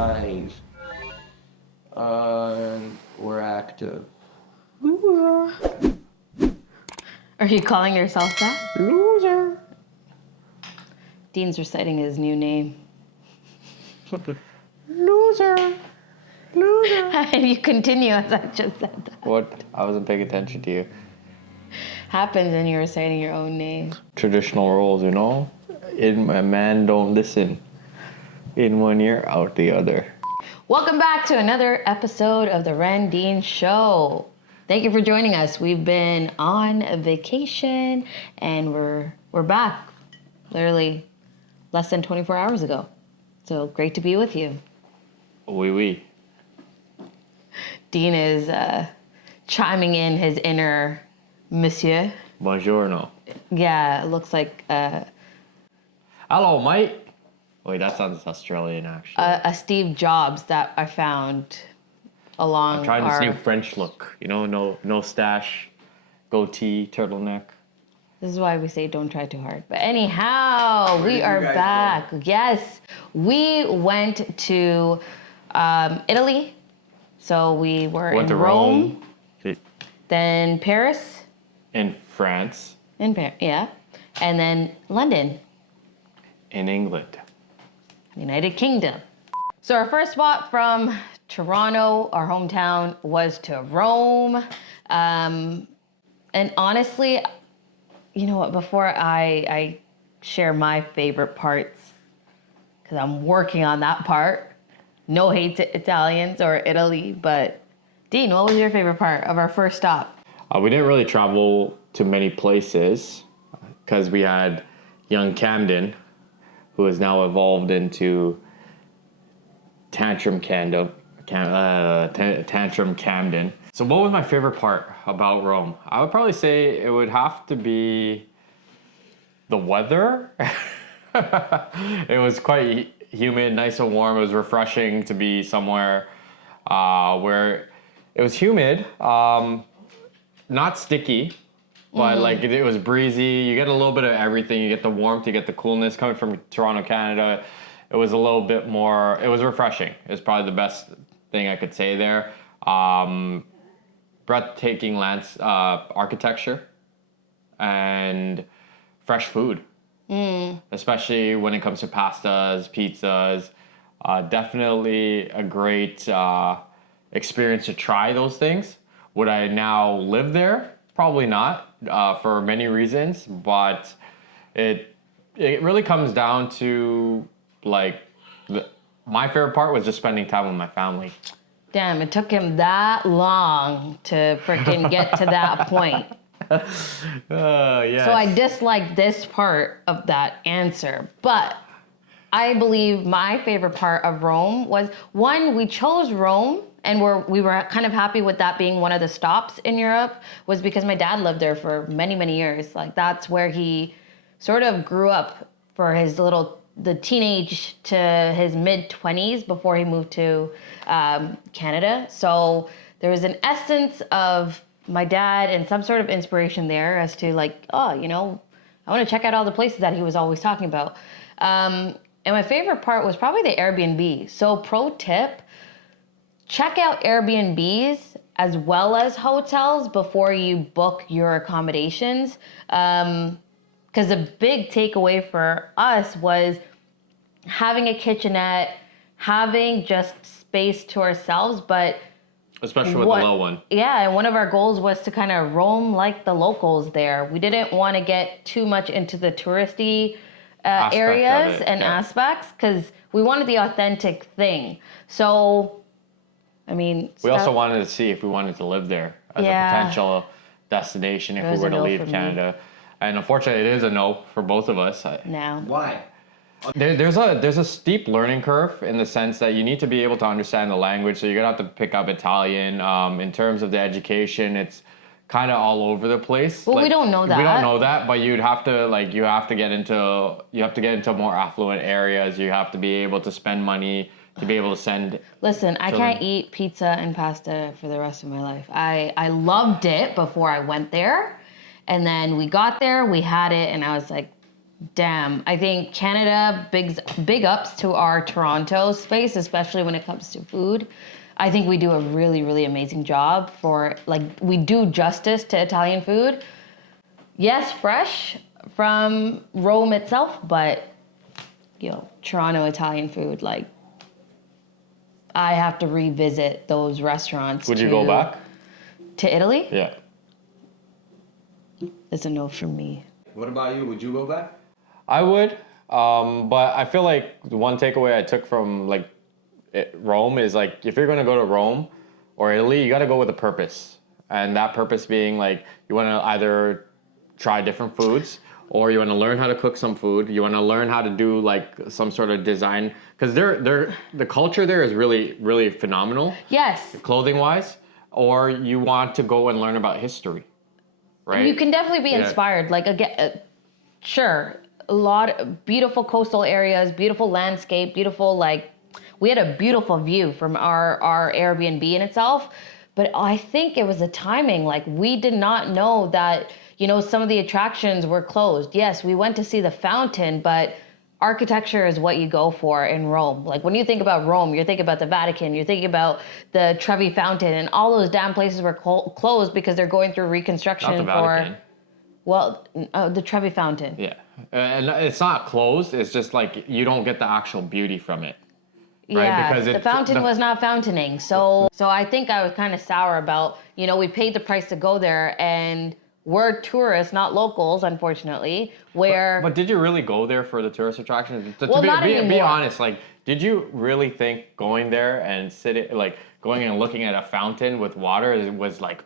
lives. We're active. Are you calling yourself that? Loser. Dean's reciting his new name. Loser. Loser. And you continue as I just said that. What? I wasn't paying attention to you. Happens when you're reciting your own name. Traditional roles, you know? A man don't listen. In one ear, out the other. Welcome back to another episode of the Ren Dean Show. Thank you for joining us. We've been on a vacation and we're back literally less than 24 hours ago. So great to be with you. Oui. Dean is chiming in his inner monsieur. Buongiorno. Yeah, it looks like Hello, mate. Wait, that sounds Australian, actually. a Steve Jobs that I found along I'm trying this new French look. You know, no stash, goatee, turtleneck. This is why we say don't try too hard. But anyhow, we are back. Go? Yes, we went to Italy. So we went to Rome. Then Paris. In France. In Paris, yeah. And then London. In England. United Kingdom. So our first spot from Toronto, our hometown, was to Rome. And honestly, you know what, before I share my favorite parts, because I'm working on that part, no hate to Italians or Italy, but Dean, what was your favorite part of our first stop? We didn't really travel to many places because we had young Camden, who has now evolved into Tantrum Camden. So what was my favorite part about Rome? I would probably say it would have to be the weather. It was quite humid, nice and warm. It was refreshing to be somewhere where it was humid, not sticky, but like it was breezy. You get a little bit of everything. You get the warmth, you get the coolness. Coming from Toronto, Canada, it was a little bit more, it was refreshing. It's probably the best thing I could say there. Breathtaking architecture and fresh food, especially when it comes to pastas, pizzas. Definitely a great experience to try those things. Would I now live there? Probably not, for many reasons, but it really comes down to like my favorite part was just spending time with my family. Damn, it took him that long to freaking get to that point. Yes. So I dislike this part of that answer, but I believe my favorite part of Rome was, one, we chose Rome and we were kind of happy with that being one of the stops in Europe, was because my dad lived there for many, many years. Like that's where he sort of grew up for the teenage to his mid-20s before he moved to Canada. So there was an essence of my dad and some sort of inspiration there as to like, oh, you know, I want to check out all the places that he was always talking about. And my favorite part was probably the Airbnb. So pro tip, check out Airbnbs as well as hotels before you book your accommodations. Because the big takeaway for us was having a kitchenette, having just space to ourselves, but especially with the low one. Yeah, and one of our goals was to kind of roam like the locals there. We didn't want to get too much into the touristy areas and aspects, because we wanted the authentic thing. So, I mean, we also wanted to see if we wanted to live there as a potential destination if we were to leave Canada. And unfortunately, it is a no for both of us. Now. Why? There's a steep learning curve in the sense that you need to be able to understand the language. So you're gonna have to pick up Italian. In terms of the education, it's kind of all over the place. Well, we don't know that. We don't know that, but you have to get into more affluent areas. You have to be able to spend money to be able to send. Listen, I can't eat pizza and pasta for the rest of my life. I loved it before I went there. And then we got there, we had it, and I was like, Damn, I think Canada, big ups to our Toronto space, especially when it comes to food. I think we do a really, really amazing job for, like, we do justice to Italian food. Yes, fresh from Rome itself, but, Toronto Italian food, like, I have to revisit those restaurants. Would you go back? To Italy? Yeah. It's a no from me. What about you? Would you go back? I would, but I feel like the one takeaway I took from like Rome is like if you're gonna go to Rome or Italy, you got to go with a purpose, and that purpose being like you want to either try different foods or you want to learn how to cook some food. You want to learn how to do like some sort of design because the culture there is really really phenomenal, Yes. clothing wise. Or you want to go and learn about history, right? You can definitely be Yeah. inspired. Like, again, sure, a lot of beautiful coastal areas, beautiful landscape, beautiful, like, we had a beautiful view from our Airbnb in itself. But I think it was the timing. Like, we did not know that, some of the attractions were closed. Yes, we went to see the fountain, but architecture is what you go for in Rome. Like when you think about Rome, you're thinking about the Vatican, you're thinking about the Trevi Fountain, and all those damn places were closed because they're going through reconstruction Not the Vatican. the Trevi Fountain. Yeah, and it's not closed. It's just like you don't get the actual beauty from it. Right? Yeah, Because the fountain was not fountaining. So I think I was kind of sour about, we paid the price to go there, and we're tourists, not locals, unfortunately. But did you really go there for the tourist attractions? Well, not be anymore. honest, like, did you really think going there and going and looking at a fountain with water was like,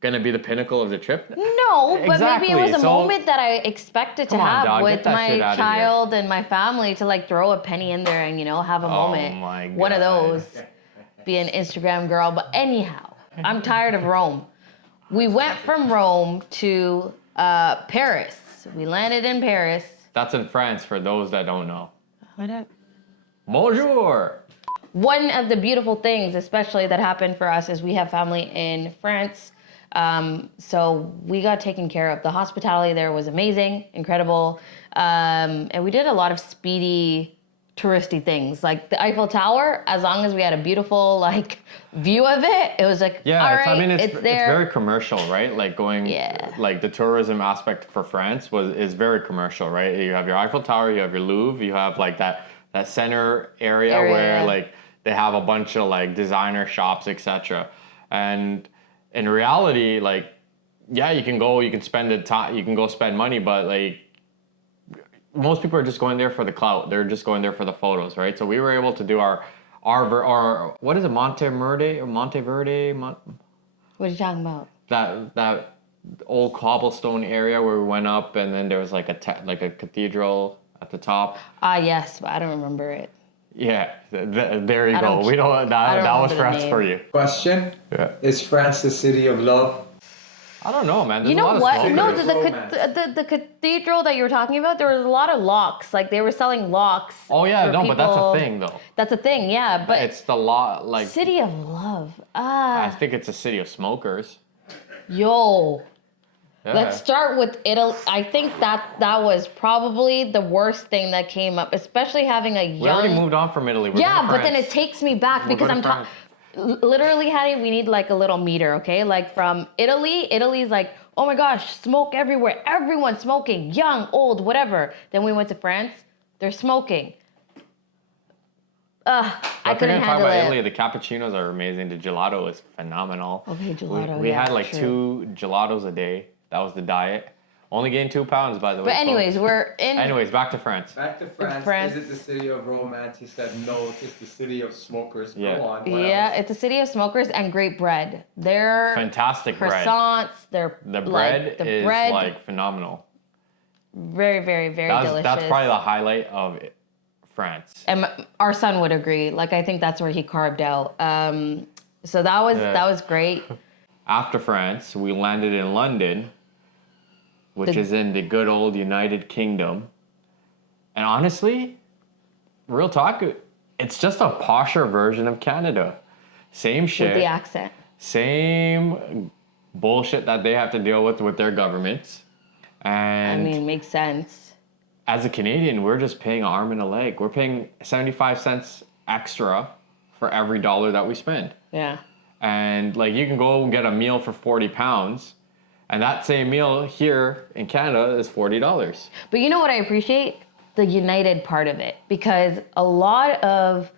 gonna be the pinnacle of the trip? No, but maybe it was a Exactly. moment that I expected to Come on, have dog, get with that my shit outta here. child and my family to like throw a penny in there and have a moment. my One of God. those. Be an Instagram girl. But anyhow, I'm tired of Rome. We went from Rome to Paris. We landed in Paris. That's in France for those that don't know. What up? Bonjour. One of the beautiful things, especially that happened for us, is we have family in France. So we got taken care of. The hospitality there was amazing, incredible. And we did a lot of speedy touristy things. Like the Eiffel Tower, as long as we had a beautiful view of it, it was like, Yeah, all right, it's there. very commercial, right? Like going, Yeah. like the tourism aspect for France is very commercial, right? You have your Eiffel Tower, you have your Louvre, you have like that center area where yeah. like they have a bunch of like designer shops, etc. And in reality, like, yeah, you can go, you can spend the time, you can go spend money, but like most people are just going there for the clout. They're just going there for the photos, right? So we were able to do our what is it, Monteverde? What are you talking about? That old cobblestone area where we went up, and then there was like a cathedral at the top. Yes, but I don't remember it. Yeah, there you I go. don't- We don't. I don't That was remember the France name. for you. Question: Yeah. Is France the city of love? I don't know, man. There's You know a lot what? Of No, Secret the cathedral that you were talking about, there was a lot of locks. Like they were selling locks. Oh yeah, for no, but that's people. a thing though. That's a thing, yeah. But It's the law. Like City of Love. I think it's a city of smokers. Yo. Yeah. Let's start with Italy. I think that was probably the worst thing that came up, especially having a We already young. moved on from Italy. We're Yeah, going to but then it France. takes me back We're because going I'm to talking. France. Literally, Hattie, we need like a little meter, okay? Like from Italy's like, oh my gosh, smoke everywhere. Everyone's smoking, young, old, whatever. Then we went to France, they're smoking. I If you're couldn't gonna talk handle about it. Italy, the cappuccinos are amazing. The gelato is phenomenal. Okay, gelato, We yeah, had like true. 2 gelatos a day. That was the diet. Only gained 2 pounds, by the way. But anyways, folks. we're in. Anyways, back to France. Back to France. France. Is it the city of romance? He said no. It's the city of smokers. Yeah. Go on. What Yeah, else? it's a city of smokers and great bread. Their Fantastic bread. croissants, their The like, bread the is bread, like phenomenal. very, very, very delicious. That's probably the highlight of France. And our son would agree. Like I think that's where he carved out. So that was great. After France, we landed in London, which is in the good old United Kingdom. And honestly, real talk, it's just a posher version of Canada. Same shit. With the accent. Same bullshit that they have to deal with their governments. I And mean, makes sense. as a Canadian, we're just paying an arm and a leg. We're paying 75 cents extra for every dollar that we spend. Yeah. And like you can go get a meal for 40 pounds, and that same meal here in Canada is $40. But you know what I appreciate? The united part of it. Because a lot of,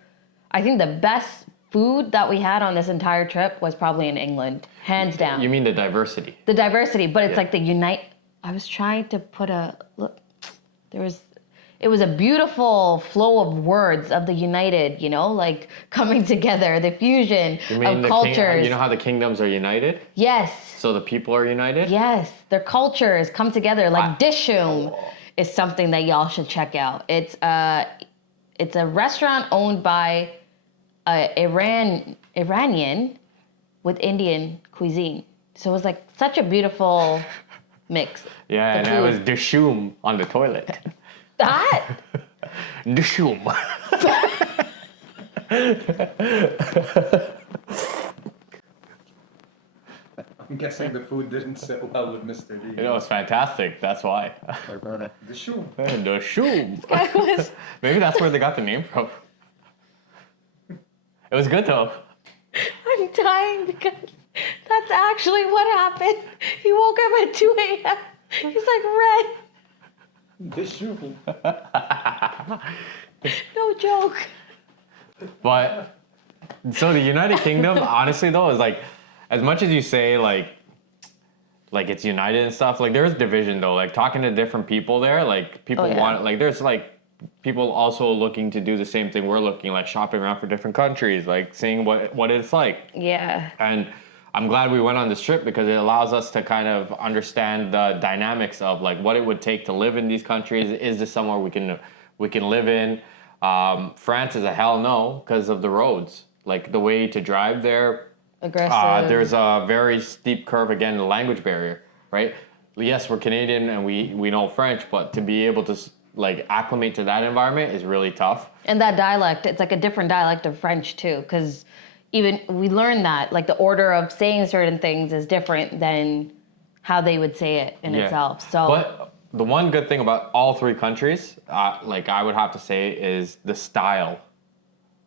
I think the best food that we had on this entire trip was probably in England, hands down. You mean the diversity? The diversity, but it's Yeah. like the unite. I was trying to put look. It was a beautiful flow of words of the united, like coming together, the fusion You mean of the cultures. you know how the kingdoms are united? Yes, So the people are united? yes, their cultures come together. Like I- Dishoom is something that y'all should check out. It's a restaurant owned by Iranian with Indian cuisine. So it was like such a beautiful mix. Yeah, The and I was food. dishoom on the toilet. That Dishoom. I'm guessing the food didn't sit well with Mr. D. It was fantastic. That's why. The shoe. Dishoom. was. Maybe that's where they got the name from. It was good though. I'm dying because that's actually what happened. He woke up at 2 a.m. He's like, Red, The shoe. no joke. But so the United Kingdom, honestly though, is like as much as you say like it's united and stuff, like there's division though. Like talking to different people there, like people Oh, yeah. want like there's like people also looking to do the same thing we're looking, like shopping around for different countries, like seeing what it's like. Yeah. And I'm glad we went on this trip because it allows us to kind of understand the dynamics of like what it would take to live in these countries. Is this somewhere we can live in? France is a hell no because of the roads. Like the way to drive there, Aggressive. there's a very steep curve again, the language barrier, right? Yes, we're Canadian and we know French, but to be able to like acclimate to that environment is really tough. And that dialect, it's like a different dialect of French too, because even we learned that like the order of saying certain things is different than how they would say it in itself. So, but the one good thing about all three countries, like I would have to say, is the style.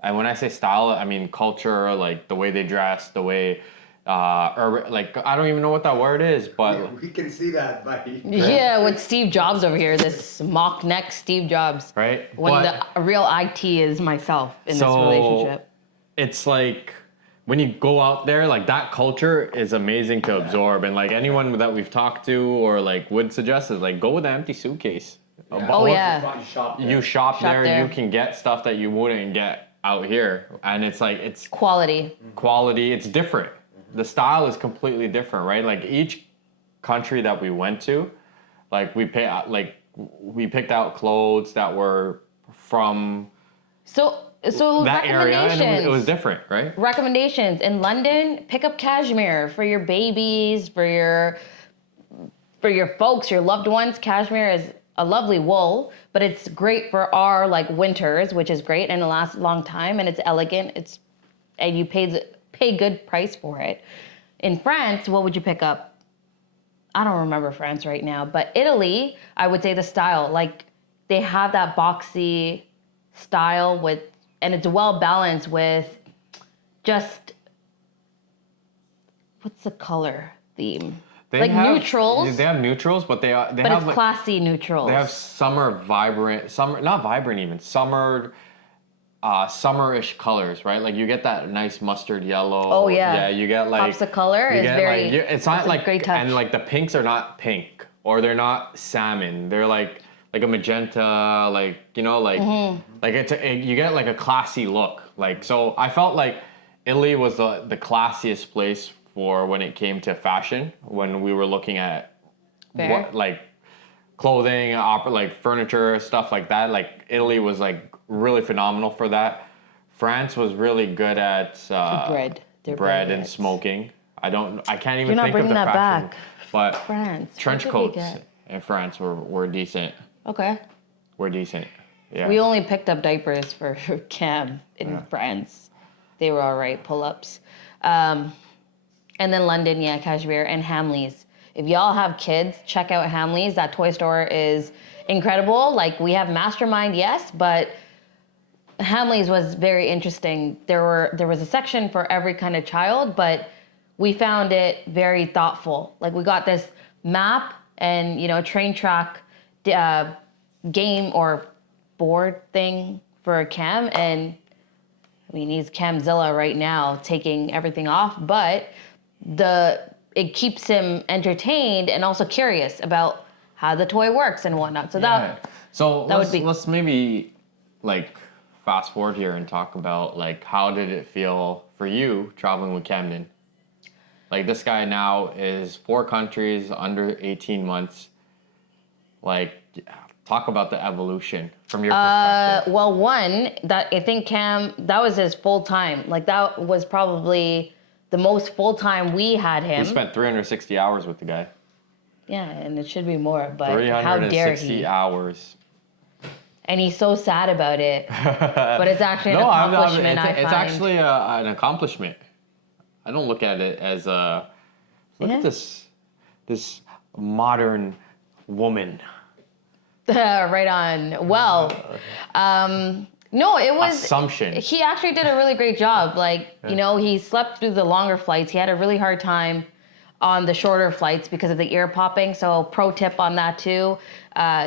And when I say style, I mean culture, like the way they dress, the way, like I don't even know what that word is, but We can see that by. yeah, with Steve Jobs over here, this mock neck Steve Jobs. right. When But- the real IT is myself in this relationship. It's like when you go out there, like that culture is amazing to absorb, and like anyone that we've talked to or like would suggest is like go with an empty suitcase. Oh, yeah. You shop there. You shop there, there. you can get stuff that you wouldn't get out here, and it's like it's Quality. quality. It's different. The style is completely different, right? Like each country that we went to, like we picked out clothes that were from So that area, and recommendations. it was different, right? Recommendations in London: pick up cashmere for your babies, for your folks, your loved ones. Cashmere is a lovely wool, but it's great for our like winters, which is great and it lasts a long time and it's elegant. And you pay good price for it. In France, what would you pick up? I don't remember France right now, but Italy, I would say the style, like they have that boxy style and it's well balanced with just, what's the color theme? They Like have, neutrals, They have neutrals, but they but have it's like, classy neutrals. they have not vibrant even, summerish colors, right? Like you get that nice mustard yellow. Oh, yeah. Yeah, you get like Pops the color you is get, very- like, it's not it's a like great touch. and like the pinks are not pink or they're not salmon. They're like a magenta, like Mm-hmm. like you get like a classy look. Like so, I felt like Italy was the classiest place for when it came to fashion. When we were looking at Fair. what like clothing, like furniture, stuff like that. Like Italy was like really phenomenal for that. France was really good at bread. They're bread very and good. smoking. I can't even You're not think of bringing the that fashion. back. But France. trench What did we coats get? in France were decent. Okay. Were decent. Yeah. We only picked up diapers for Cam in France. They were all right, pull-ups. And then London, yeah, cashmere, and Hamleys. If y'all have kids, check out Hamleys. That toy store is incredible. Like we have Mastermind, yes, but Hamleys was very interesting. There was a section for every kind of child, but we found it very thoughtful. Like we got this map and train track game or board thing for Cam, and I mean he's Camzilla right now, taking everything off, but it keeps him entertained and also curious about how the toy works and whatnot. So let's maybe like fast forward here and talk about like how did it feel for you traveling with Camden? Like this guy now is 4 countries under 18 months. Like talk about the evolution from your perspective. Well, one, that I think Cam, that was his full time. Like that was probably the most full time we had him. We spent 360 hours with the guy. Yeah, and it should be more, but how dare he? 360 hours. And he's so sad about it. But it's actually an accomplishment, I find. It's actually an accomplishment. I don't look at it as look at this modern woman. Right on. Well, no, it was assumption. He actually did a really great job. Like, he slept through the longer flights. He had a really hard time on the shorter flights because of the ear popping. So pro tip on that too.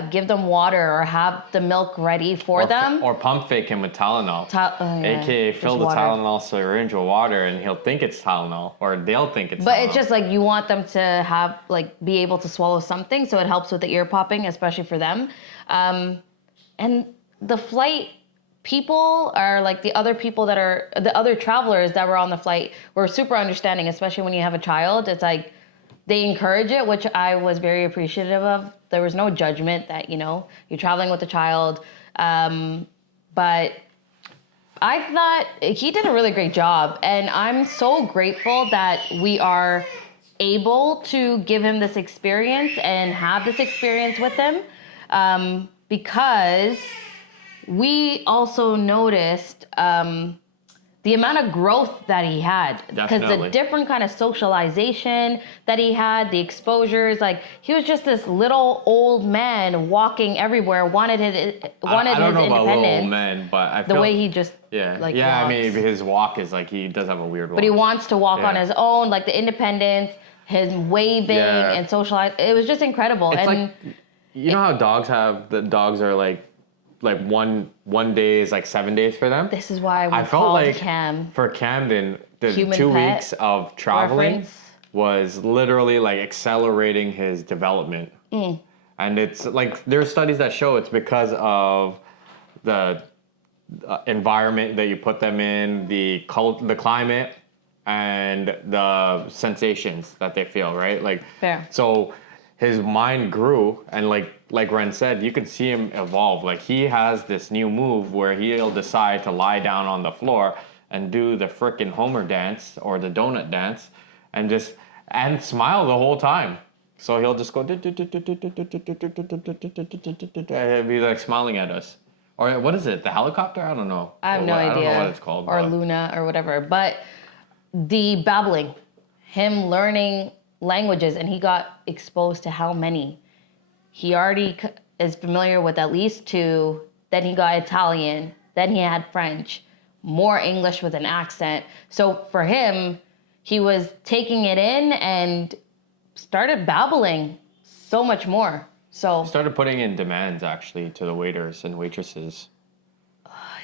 Give them water or have the milk ready for them. Or pump fake him with Tylenol. AKA fill the Tylenol syringe with water and he'll think it's Tylenol. Or they'll think it's Tylenol. But it's just like you want them to have, like, be able to swallow something. So it helps with the ear popping, especially for them. And the flight people are like the other travelers that were on the flight were super understanding, especially when you have a child. It's like they encourage it, which I was very appreciative of. There was no judgment that, you're traveling with a child. But I thought he did a really great job. And I'm so grateful that we are able to give him this experience and have this experience with him. Because we also noticed the amount of growth that he had. Because the different kind of socialization that he had, the exposures, like he was just this little old man walking everywhere, wanted his independence. I don't know about little old man, but I feel the way he just walks. I mean his walk is like he does have a weird walk. But he wants to walk on his own, like the independence, his waving and socialize. It was just incredible. It's like, how dogs are like one day is like 7 days for them. This is why I felt like Cam. For Camden, the Human 2 pet weeks of traveling reference. Was literally like accelerating his development. And it's like there's studies that show it's because of the environment that you put them in, the climate, and the sensations that they feel, right? Like Fair. So his mind grew, and like Ren said, you could see him evolve. Like he has this new move where he'll decide to lie down on the floor and do the frickin' Homer dance or the donut dance, and smile the whole time. So he'll just go and be like smiling at us. Or what is it? The helicopter? I don't know. I have no idea. I don't know what it's called. Or Luna or whatever. But the babbling, him learning languages, and he got exposed to how many. He already is familiar with at least 2. Then he got Italian. Then he had French. More English with an accent. So for him, he was taking it in and started babbling so much more. So started putting in demands actually to the waiters and waitresses.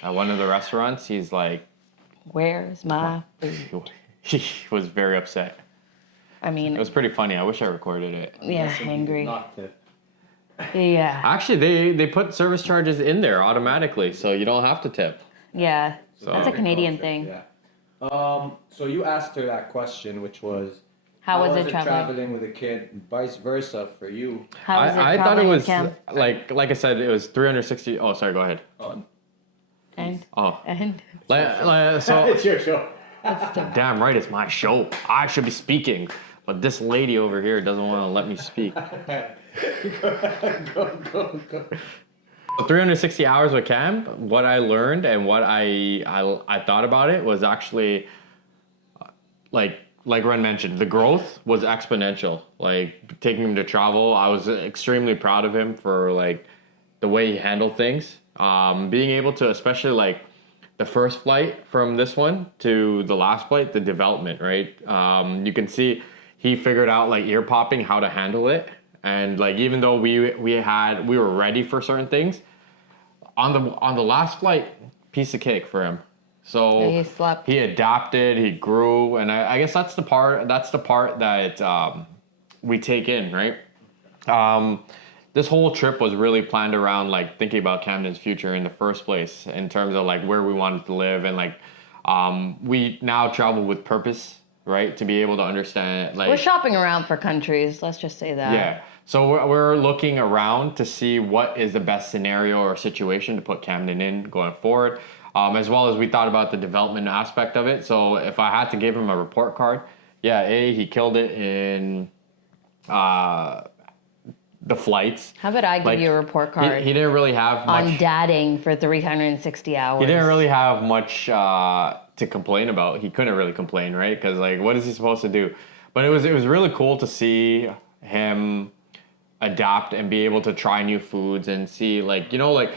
At one of the restaurants, he's like, "Where's my food?" He was very upset. I mean, it was pretty funny. I wish I recorded it. Yeah, angry. Not tip. Yeah. Actually, they put service charges in there automatically, so you don't have to tip. Yeah, So- that's a Canadian thing. Yeah. So you asked her that question, which was, How was it it traveling? traveling with a kid, vice versa for you? How was it I thought it traveling was with Cam? like I said, it was 360. Oh, sorry. Go ahead. And Oh, So so it's your show. damn right, it's my show. I should be speaking, but this lady over here doesn't want to let me speak. Go. 360 hours with Cam. What I learned and what I thought about it was actually like Ren mentioned, the growth was exponential. Like taking him to travel, I was extremely proud of him for like the way he handled things. Being able to, especially like the first flight from this one to the last flight, the development, right? You can see he figured out like ear popping, how to handle it. And like even though we were ready for certain things, on the last flight, piece of cake for him. So Yeah, he slept. he adapted, he grew, and I guess that's the part that we take in, right? This whole trip was really planned around like thinking about Camden's future in the first place, in terms of like where we wanted to live, and like we now travel with purpose, right? To be able to understand, like We're shopping around for countries. Let's just say that. yeah. So we're looking around to see what is the best scenario or situation to put Camden in going forward, as well as we thought about the development aspect of it. So if I had to give him a report card, yeah, he killed it in the flights. How about I give Like, you a report card He didn't really have on much. dadding for 360 hours? He didn't really have much to complain about. He couldn't really complain, right? Because like, what is he supposed to do? But it was really cool to see him adapt and be able to try new foods and see like, like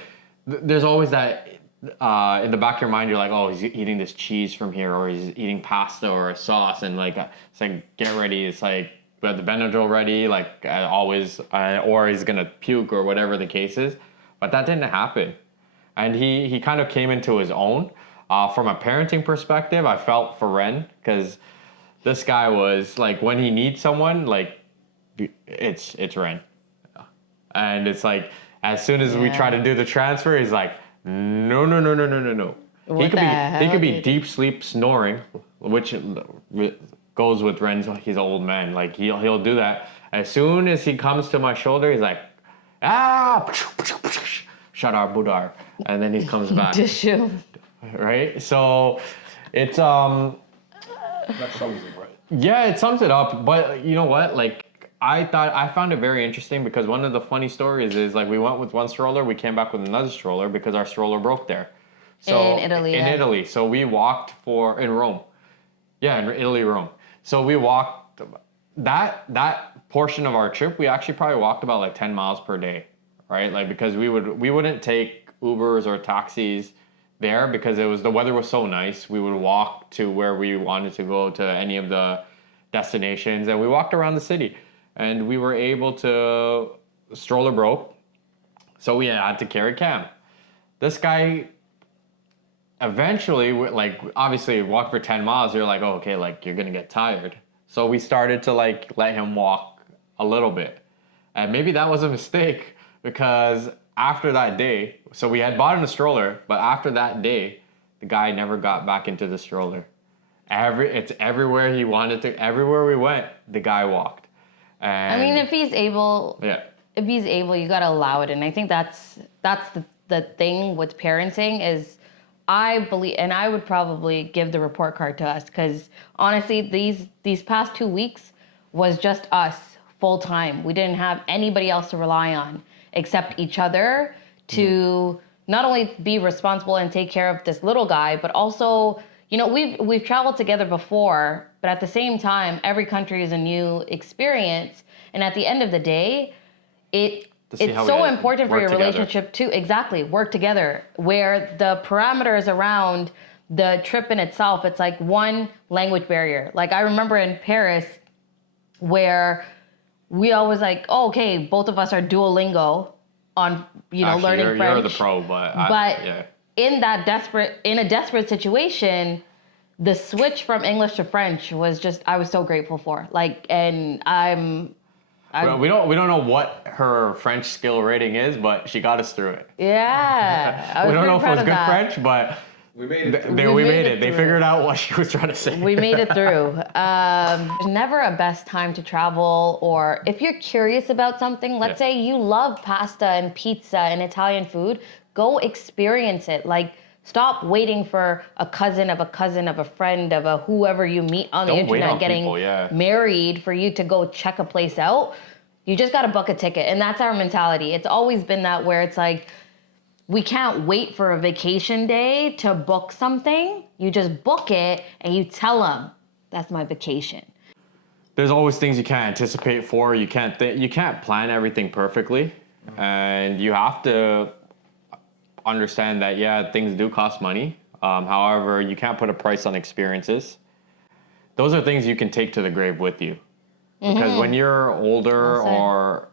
there's always that in the back of your mind, you're like, oh, he's eating this cheese from here, or he's eating pasta or a sauce, and like it's like, get ready. It's like we have the Benadryl ready, like always, or he's gonna puke or whatever the case is. But that didn't happen, and he kind of came into his own. From a parenting perspective, I felt for Ren, because this guy was like, when he needs someone, like it's Ren, and it's like as soon as we try to do the transfer, he's like, no. What He the hell, could be dude? deep sleep snoring, which goes with Ren's. He's an old man. Like he'll do that. As soon as he comes to my shoulder, he's like, Shadar Budar, and then he comes back. Tissue. Right? So it's That sums it right. yeah, it sums it up. But you know what? Like I found it very interesting, because one of the funny stories is like we went with one stroller, we came back with another stroller because our stroller broke there. So In Italy, In yeah. Italy. So we walked in Rome. Yeah, in Italy, Rome. So we walked that portion of our trip, we actually probably walked about like 10 miles per day, right? Like because we wouldn't take Ubers or taxis there, because the weather was so nice. We would walk to where we wanted to go, to any of the destinations, and we walked around the city, and we were able to. Stroller broke, so we had to carry Cam. This guy eventually, like, obviously walk for 10 miles, you're like, oh, okay, like you're gonna get tired. So we started to like let him walk a little bit, and maybe that was a mistake, because after that day, so we had bought him a stroller, but after that day, the guy never got back into the stroller. It's everywhere he wanted to. Everywhere we went, the guy walked. And I mean, if he's able, yeah, you gotta allow it. And I think that's the thing with parenting is, I believe, and I would probably give the report card to us, because honestly, these past 2 weeks was just us full time. We didn't have anybody else to rely on except each other to not only be responsible and take care of this little guy, but also, we've traveled together before, but at the same time, every country is a new experience. And at the end of the day, it's how so we important for work your together. relationship to work together, where the parameters around the trip in itself, it's like one language barrier. Like I remember in Paris where we always like, oh, okay, both of us are Duolingo on, actually, learning French. You're the pro, but yeah. in a desperate situation, the switch from English to French was just, I was so grateful for. Like, and Well, we don't know what her French skill rating is, but she got us through it. yeah. I was We don't know if it pretty was proud of good that. French, but We made it. we made it it. They through. figured out what she was trying to say. We made it through. There's never a best time to travel, or if you're curious about something, let's say you love pasta and pizza and Italian food, go experience it. Like, stop waiting for a cousin of a cousin of a friend of a whoever you meet on the Don't wait internet on getting people, yeah. married for you to go check a place out. You just got to book a ticket. And that's our mentality. It's always been that, where it's like, we can't wait for a vacation day to book something. You just book it and you tell them, that's my vacation. There's always things you can't anticipate for. You can't plan everything perfectly. And you have to understand that, yeah, things do cost money. However, you can't put a price on experiences. Those are things you can take to the grave with you. Because when you're older Well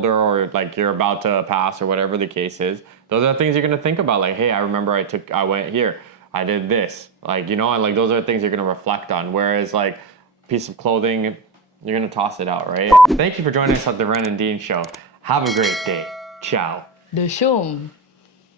said. like you're about to pass or whatever the case is, those are things you're gonna think about. Like, hey, I remember I went here, I did this. Like, you know, and like those are things you're gonna reflect on. Whereas like a piece of clothing, you're gonna toss it out, right? Thank you for joining us at the Ren and Dean Show. Have a great day. Ciao. The show.